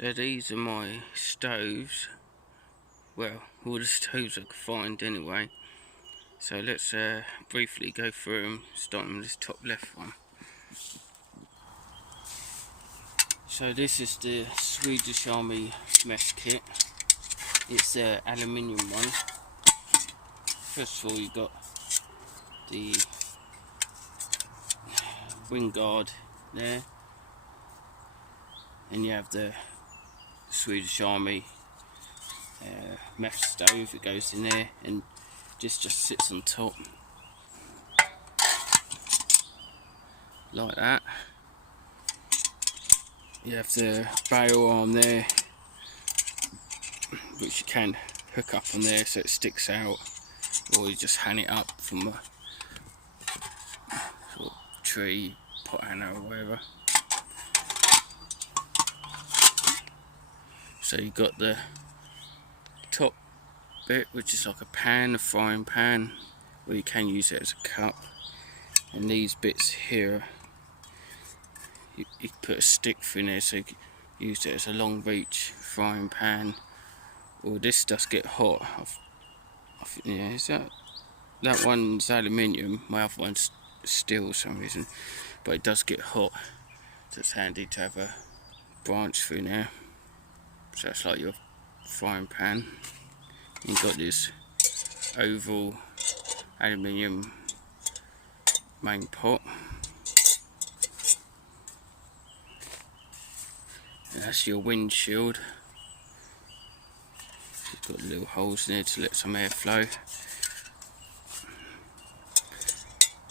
So these are my stoves. Well, all the stoves I could find anyway. So let's briefly go through them, starting with this top left one. So this is the Swedish Army mess kit. It's the aluminium one. First of all, you've got the wing guard there, and you have the Swedish Army meth stove. It goes in there and just sits on top like that. You have the barrel arm there, which you can hook up on there so it sticks out, or you just hang it up from a sort of tree, pot hanger or whatever. So you've got the top bit, which is like a pan, a frying pan, or you can use it as a cup. And these bits here, you put a stick through there, so you can use it as a long reach frying pan. Or this does get hot. Yeah, is that one's aluminium, my other one's steel for some reason, but it does get hot, so it's handy to have a branch through there. So it's like your frying pan. You've got this oval aluminium main pot, and that's your windshield. You've got little holes in there to let some air flow.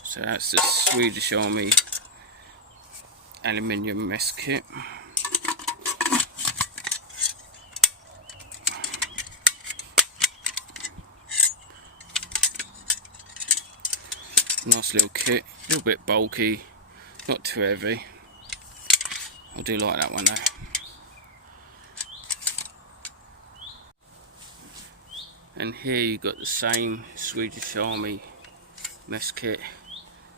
So that's the Swedish Army aluminium mess kit. Nice little kit, a little bit bulky, not too heavy. I do like that one though. And here you've got the same Swedish Army mess kit,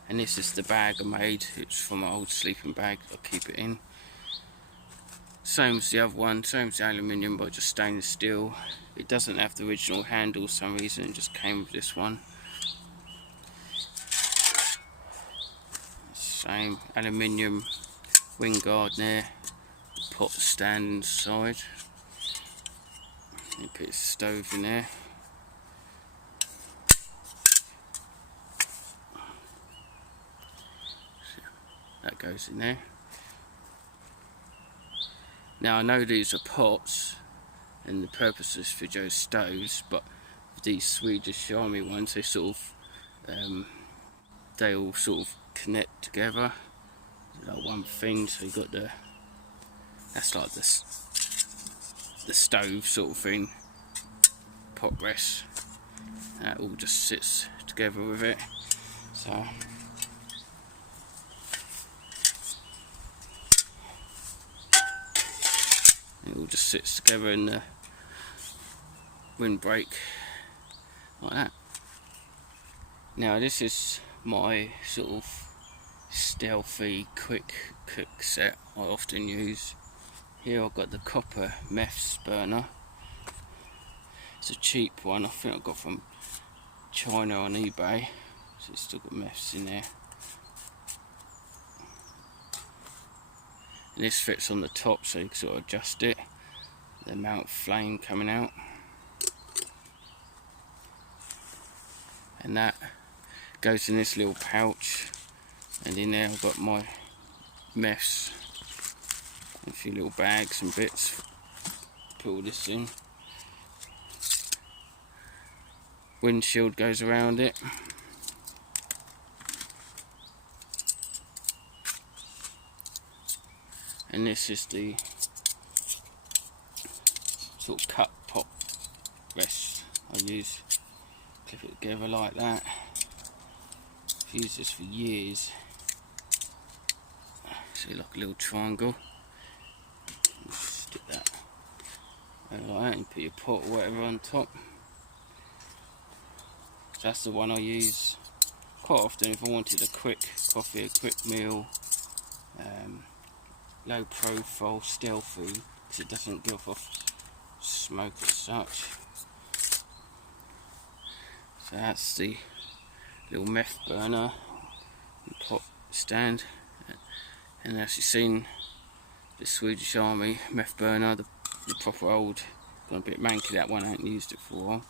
and this is the bag I made. It's from an old sleeping bag I keep it in. Same as the other one, same as the aluminium, but just stainless steel. It doesn't have the original handle for some reason, it just came with this one. Same aluminium wing guard there, the pot stand inside. You put the stove in there. So that goes in there. Now I know these are pots and the purpose is for Joe's stoves, but these Swedish Army ones, they sort of they all sort of connect together like one thing. So you got that's like the stove sort of thing, pot rest, that all just sits together with it. So it all just sits together in the windbreak like that. Now this is my sort of stealthy quick cook set I often use. Here I've got the copper meths burner. It's a cheap one, I think I got from China on eBay, so it's still got meths in there. And this fits on the top, so you can sort of adjust it, the amount of flame coming out. And that goes in this little pouch, and in there I've got my meths, a few little bags and bits. Put all this in. Windshield goes around it. And this is the sort of cut pot rest I use. Clip it together like that. I've used this for years. See, like a little triangle. Stick that like that and put your pot or whatever on top. So that's the one I use quite often if I wanted a quick coffee, a quick meal, low profile, stealthy. because it doesn't give off smoke as such. So that's the little meth burner pot stand, and as you've seen, the Swedish Army meth burner, the proper old, gone a bit manky that one, I haven't used it for a while.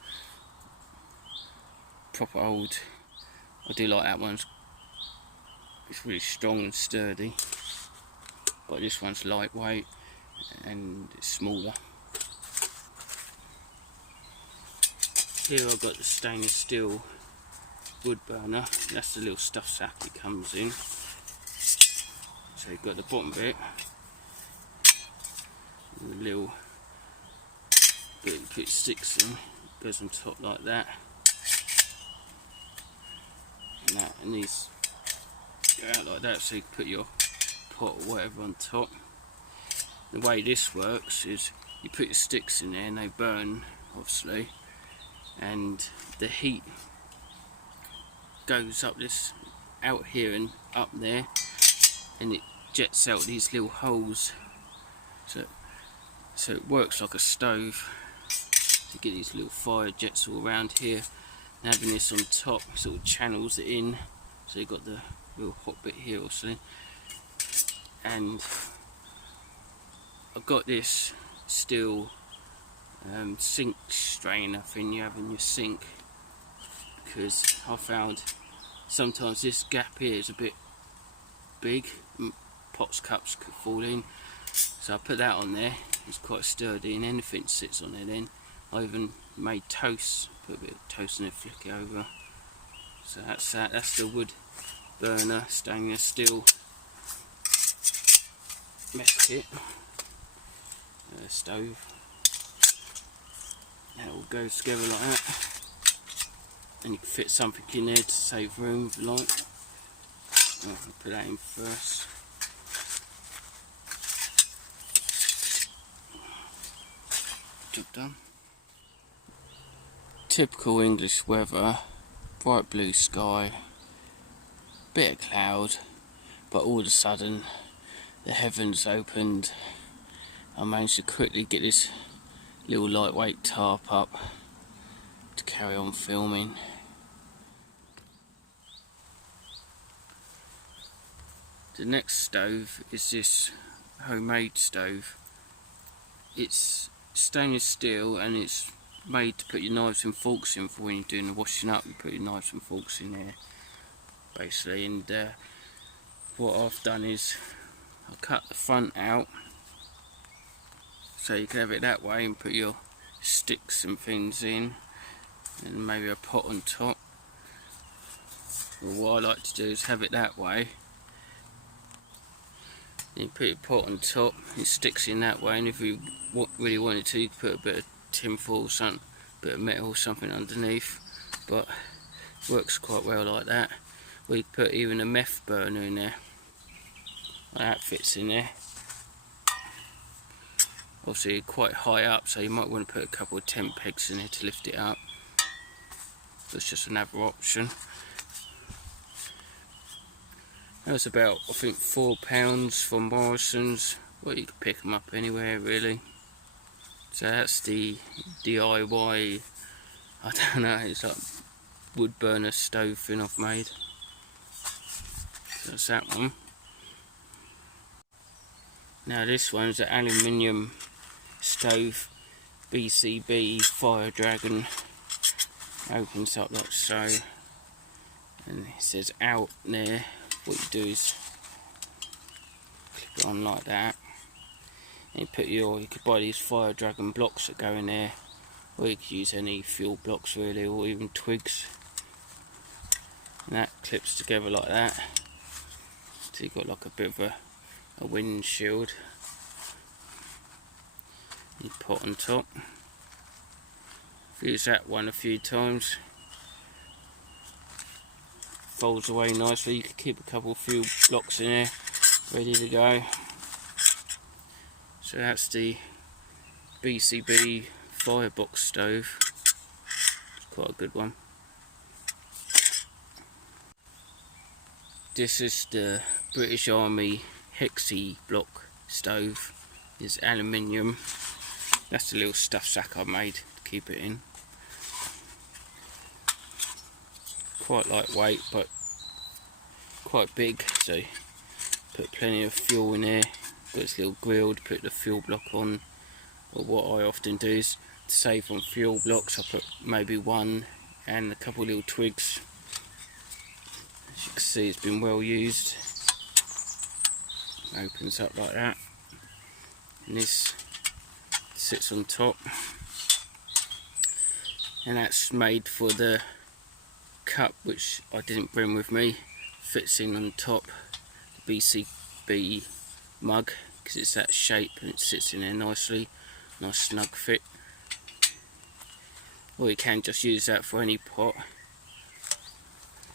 Proper old, I do like that one, it's really strong and sturdy, but this one's lightweight and it's smaller. Here I've got the stainless steel wood burner, that's the little stuff sack it comes in. So you've got the bottom bit, and the little bit you put sticks in, goes on top like that. And these go out like that, so you can put your pot or whatever on top. The way this works is you put your sticks in there and they burn, obviously, and the heat goes up this, out here and up there, and it jets out these little holes, so it works like a stove. You get these little fire jets all around here, and having this on top sort of channels it in, so you've got the little hot bit here also. And I've got this steel sink strainer thing you have in your sink, because I found sometimes this gap here is a bit big, pots, cups could fall in, so I put that on there. It's quite sturdy and anything sits on there. Then I even made toast, put a bit of toast in it, flick it over. So that's that. That's the wood burner, stainless steel mess kit, stove. That all goes together like that, and you can fit something in there to save room if you like. I'll put that in first. Job done. Typical English weather, bright blue sky, bit of cloud, but all of a sudden the heavens opened. I managed to quickly get this little lightweight tarp up to carry on filming. The next stove is this homemade stove. It's stainless steel and it's made to put your knives and forks in for when you're doing the washing up. You put your knives and forks in there basically, and what I've done is I cut the front out so you can have it that way and put your sticks and things in, and maybe a pot on top. Well, what I like to do is have it that way. You put your pot on top, it sticks in that way, and if you really wanted to, you could put a bit of tin foil, something, a bit of metal or something underneath, but it works quite well like that. Or you could put even a meth burner in there, that fits in there. Obviously quite high up, so you might want to put a couple of tent pegs in there to lift it up. That's just another option. That was about, I think, £4 from Morrison's. Well, you can pick them up anywhere really. So that's the DIY, I don't know, it's like wood burner stove thing I've made. So that's that one. Now this one's an aluminium stove, BCB Fire Dragon. Opens up like so, and it says out there. What you do is clip it on like that, and you put you could buy these Fire Dragon blocks that go in there, or you could use any fuel blocks really, or even twigs, and that clips together like that, so you've got like a bit of a windshield. You put on top. I've used that one a few times. Folds away nicely. You can keep a couple of few blocks in there ready to go. So that's the BCB firebox stove. It's quite a good one. This is the British Army Hexi block stove. is aluminium. That's the little stuff sack I made to keep it in. Quite lightweight but quite big, so put plenty of fuel in there. Got this little grill to put the fuel block on. But what I often do is to save on fuel blocks, I put maybe one and a couple of little twigs. As you can see, it's been well used. Opens up like that, and this sits on top, and that's made for the cup, which I didn't bring with me. Fits in on top the BCB mug because it's that shape and it sits in there nicely. Nice snug fit. Or you can just use that for any pot.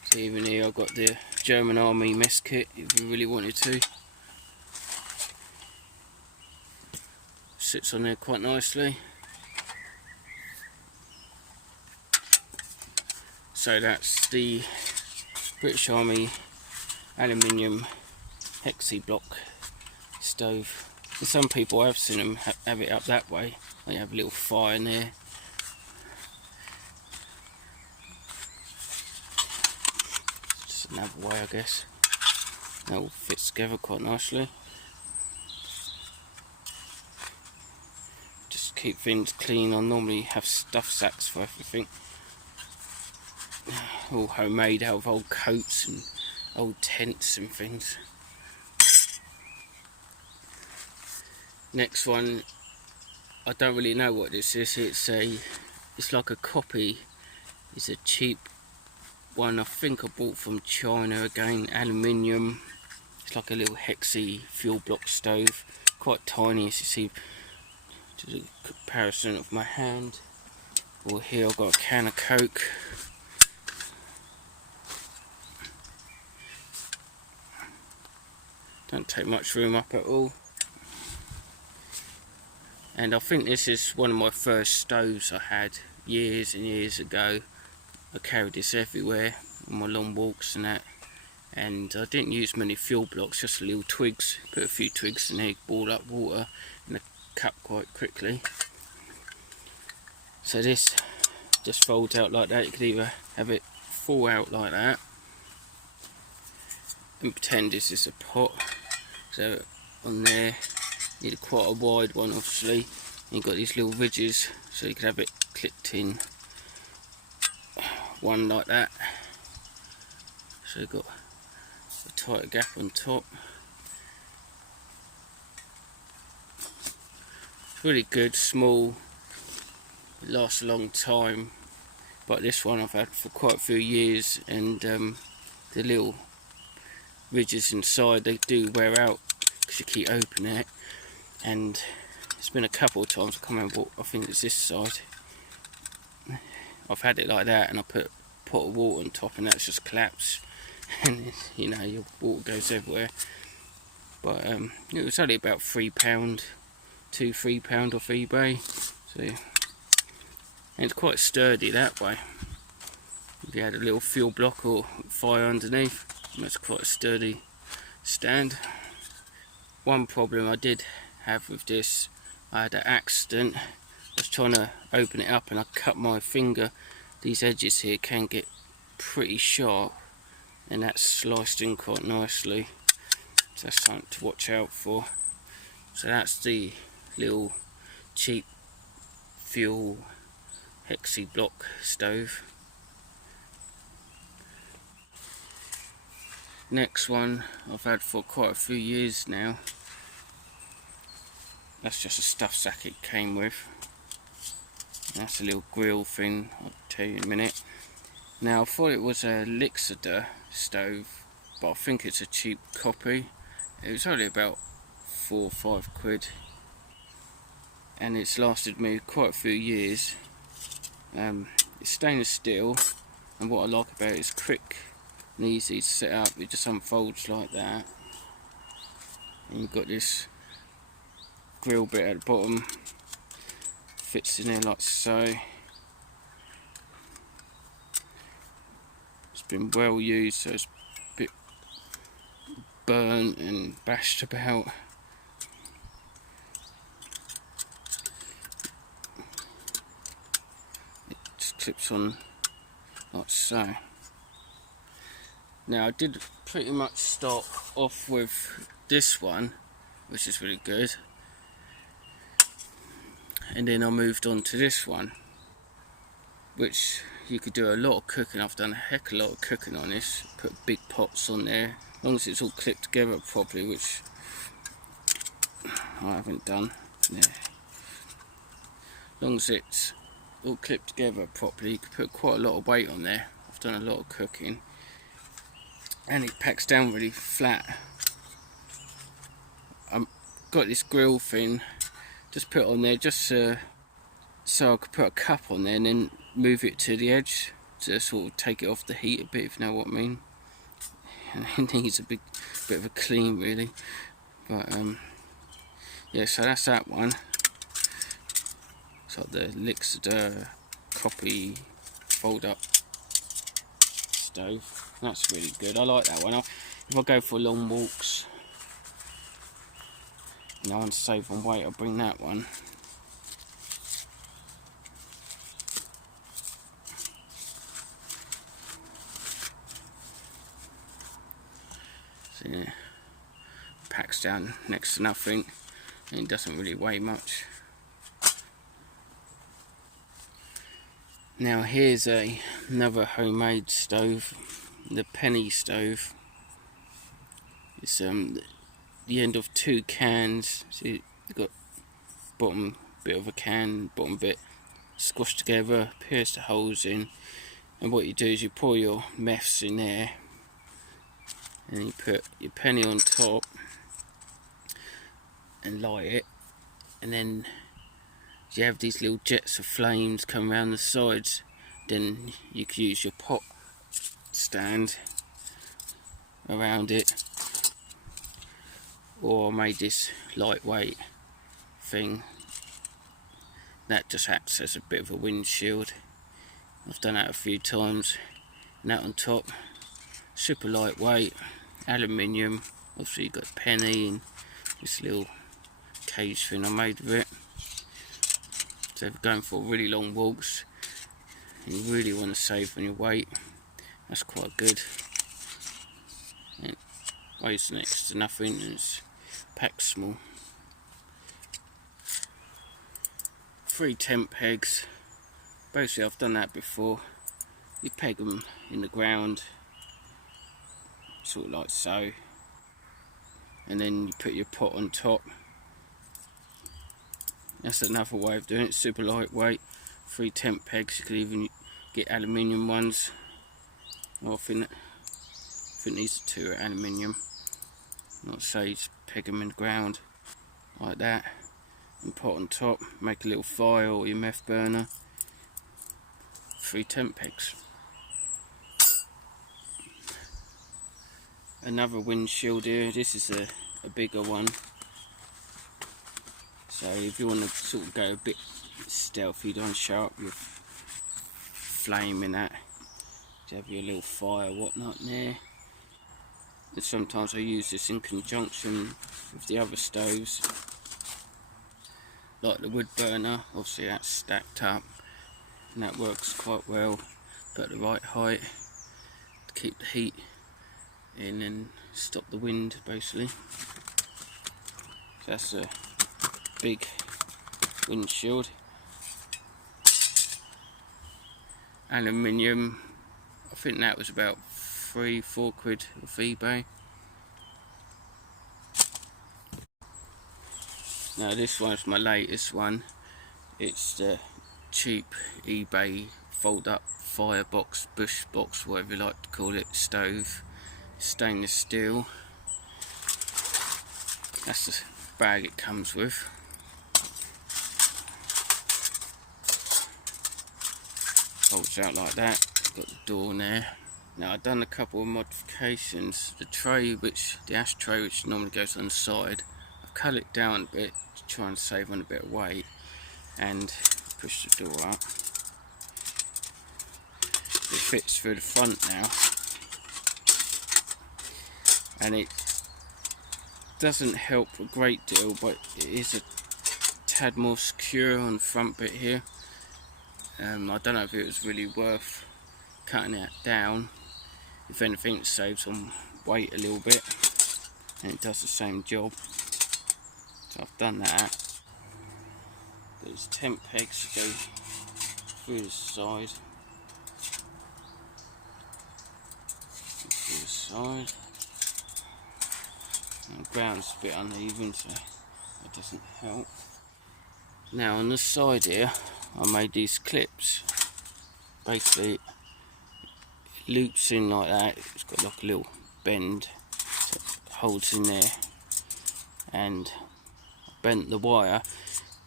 So even here I've got the German Army mess kit if you really wanted to. Sits on there quite nicely. So that's the British Army aluminium Hexi block stove. And some people, I've seen them have it up that way. They have a little fire in there. Just another way, I guess. That all fits together quite nicely. Just keep things clean. I normally have stuff sacks for everything. All homemade out of old coats and old tents and things. Next one, I don't really know what this is. It's like a copy. It's a cheap one. I think I bought from China again. Aluminium. It's like a little Hexi fuel block stove. Quite tiny, as you see. To the comparison of my hand. Or here I've got a can of Coke. Don't take much room up at all. And I think this is one of my first stoves I had years and years ago. I carried this everywhere on my long walks and that. And I didn't use many fuel blocks, just little twigs. Put a few twigs in there, boil up water in the cup quite quickly. So this just folds out like that. You could either have it fall out like that and pretend this is a pot. So on there, you need quite a wide one obviously. And you've got these little ridges, so you could have it clipped in one like that. So you've got a tighter gap on top. It's really good, small, it lasts a long time. But this one I've had for quite a few years, and the little ridges inside, they do wear out because you keep opening it. And it's been a couple of times I come and bought, I think it's this side, I've had it like that and I put a pot of water on top and that's just collapsed and you know, your water goes everywhere. But it was only about £3, £2-3 off eBay. So, and it's quite sturdy that way. If you had a little fuel block or fire underneath, that's quite a sturdy stand. One problem I did have with this, I had an accident. I was trying to open it up and I cut my finger. These edges here can get pretty sharp and that's sliced in quite nicely. So that's something to watch out for. So that's the little cheap fuel Hexi block stove. Next one I've had for quite a few years now. That's just a stuff sack it came with. That's a little grill thing, I'll tell you in a minute. Now I thought it was a Lixoder stove, but I think it's a cheap copy. It was only about £4 or £5, and it's lasted me quite a few years. It's stainless steel, and what I like about it is quick and easy to set up. It just unfolds like that, and you've got this grill bit at the bottom, fits in there like so. It's been well used, so it's a bit burnt and bashed about. clips on like so. Now I did pretty much start off with this one, which is really good, and then I moved on to this one, which you could do a lot of cooking. I've done a heck of a lot of cooking on this, put big pots on there, as long as it's all clipped together properly, which I haven't done. Yeah. As long as it's all clipped together properly, you can put quite a lot of weight on there. I've done a lot of cooking, and it packs down really flat. I've got this grill thing, just put on there just so I could put a cup on there and then move it to the edge to sort of take it off the heat a bit, if you know what I mean. And it needs a bit of a clean really, but yeah, so that's that one. It's like the Lixader copy fold up stove. That's really good. I like that one. If I go for long walks and I want to save on weight, I'll bring that one. So yeah, packs down next to nothing and it doesn't really weigh much. Now here's another homemade stove, the penny stove. It's the end of 2 cans. So you've got bottom bit of a can, bottom bit squashed together, pierce the holes in, and what you do is you pour your meths in there, and you put your penny on top and light it, and then you have these little jets of flames come around the sides. Then you can use your pot stand around it, or I made this lightweight thing that just acts as a bit of a windshield. I've done that a few times, and that on top, super lightweight, aluminium. Obviously you've got a penny and this little cage thing I made with it. So if you're going for really long walks and you really want to save on your weight, that's quite good. It weighs next to nothing and it's packed small. 3 tent pegs. Basically I've done that before. You peg them in the ground, sort of like so, and then you put your pot on top. That's another way of doing it, super lightweight. 3 tent pegs. You could even get aluminium ones. Well, I think these 2 are aluminium. Not so, you just peg them in the ground like that and pot on top. Make a little fire or your meth burner. 3 tent pegs. Another windshield here. This is a bigger one. So if you want to sort of go a bit stealthy, don't show up your flame in that. You have your little fire whatnot there. And sometimes I use this in conjunction with the other stoves, like the wood burner. Obviously that's stacked up and that works quite well, but at the right height to keep the heat in and stop the wind basically. So that's a big windshield. Aluminium, I think that was about 3-4 quid off eBay. Now this one's my latest one. It's the cheap eBay fold up firebox, bush box, whatever you like to call it, stove. Stainless steel. That's the bag it comes with. Folds out like that. Got the door in there. Now I've done a couple of modifications. The tray, the ashtray which normally goes on the side, I've cut it down a bit to try and save on a bit of weight and push the door up. It fits through the front now, and it doesn't help a great deal, but it is a tad more secure on the front bit here. I don't know if it was really worth cutting it down. If anything, it saves on weight a little bit, and it does the same job. So I've done that. There's 10 pegs to go through the side. Through the side. And the ground's a bit uneven, so that doesn't help. Now on the side here, I made these clips. Basically, it loops in like that. It's got like a little bend that holds in there, and I bent the wire.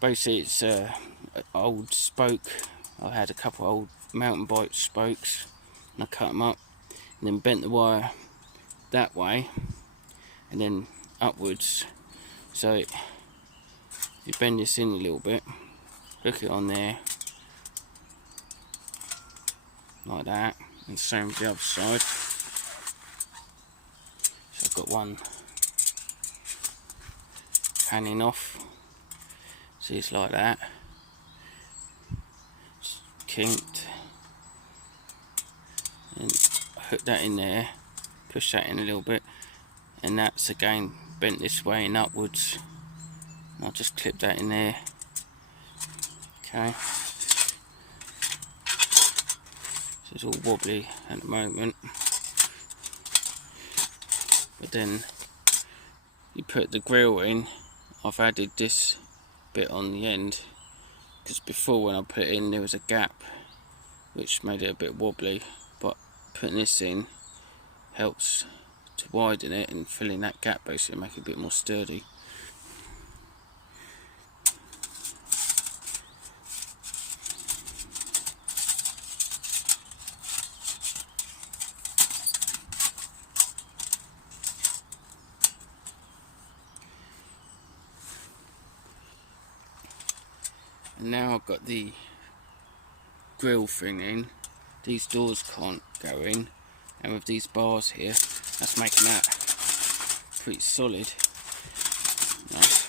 Basically, it's an old spoke. I had a couple of old mountain bike spokes, and I cut them up, and then bent the wire that way, and then upwards. So you bend this in a little bit, hook it on there, like that, and same with the other side. So I've got one hanging off. See, it's like that. It's kinked, and hook that in there, push that in a little bit, and that's again bent this way and upwards. And I'll just clip that in there. Okay. So it's all wobbly at the moment, but then you put the grill in. I've added this bit on the end because before, when I put it in, there was a gap which made it a bit wobbly, but putting this in helps to widen it and fill in that gap, basically make it a bit more sturdy. And now I've got the grill thing in, these doors can't go in, and with these bars here, that's making that pretty solid. Nice.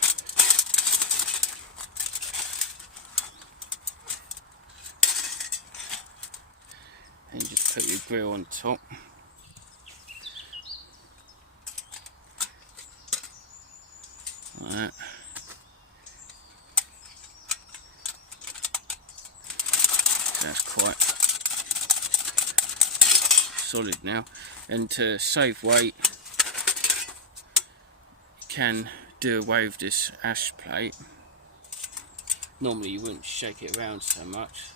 And you just put your grill on top. Like that. That's quite solid now, and to save weight, you can do away with this ash plate. Normally you wouldn't shake it around so much,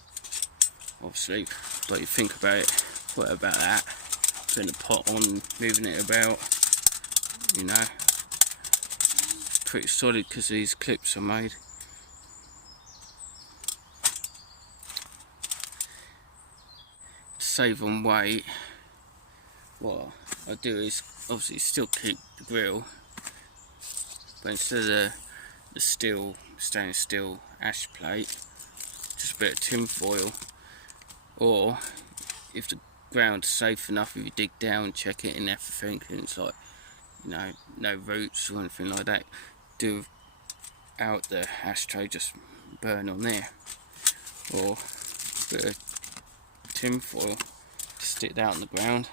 obviously, but you think about it, what about that, putting the pot on, moving it about, you know, pretty solid because these clips are made. Save on weight, what I do is obviously still keep the grill, but instead of the stainless steel ash plate, just a bit of tin foil, or if the ground's safe enough, if you dig down, check it and everything, and it's like, you know, no roots or anything like that, do out the ashtray, just burn on there, or a bit of tin foil, stick that on the ground.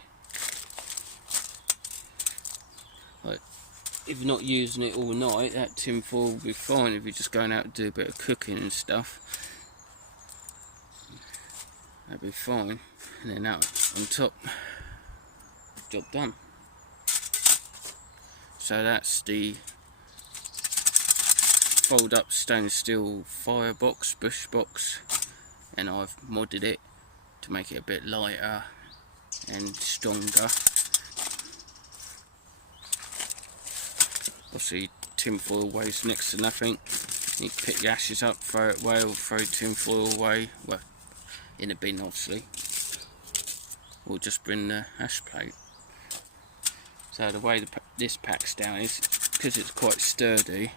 Like, if you're not using it all night, that tin foil will be fine if you're just going out to do a bit of cooking and stuff. That'd be fine. And then that on top, job done. So that's the fold up stainless steel firebox, bush box, and I've modded it to make it a bit lighter and stronger. Obviously tin foil weighs next to nothing. You can pick the ashes up, throw it away, or throw tin foil away, well, in a bin obviously, or just bring the ash plate. So the way this packs down is, because it's quite sturdy,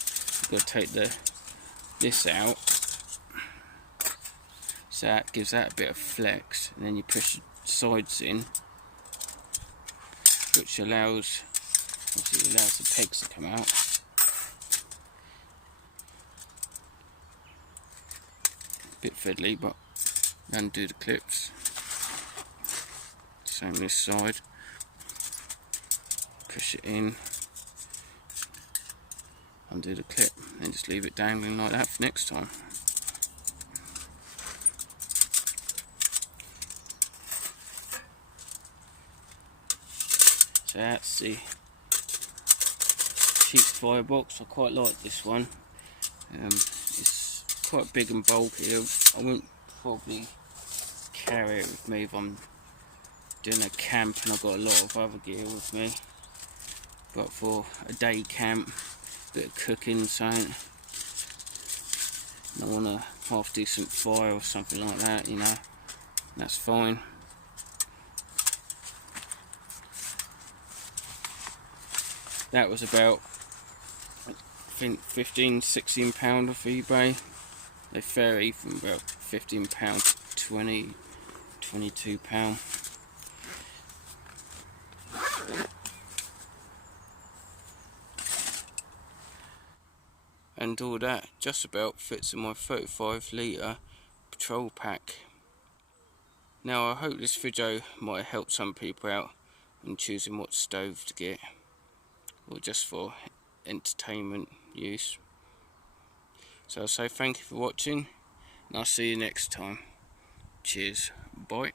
you've got to take this out. So that gives that a bit of flex, and then you push the sides in, which allows the pegs to come out. Bit fiddly, but undo the clips. Same this side. Push it in, undo the clip, and just leave it dangling like that for next time. So that's the cheap firebox. I quite like this one. It's quite big and bulky. I wouldn't probably carry it with me if I'm doing a camp and I've got a lot of other gear with me. But for a day camp, bit of cooking, something, I want a half decent fire or something like that, you know, that's fine. That was about, I think, £15–16 off eBay. They vary from about £15 to £22. And all that just about fits in my 35 litre patrol pack. Now I hope this video might help some people out in choosing what stove to get, or just for entertainment use. So I'll say thank you for watching, and I'll see you next time. Cheers, bye.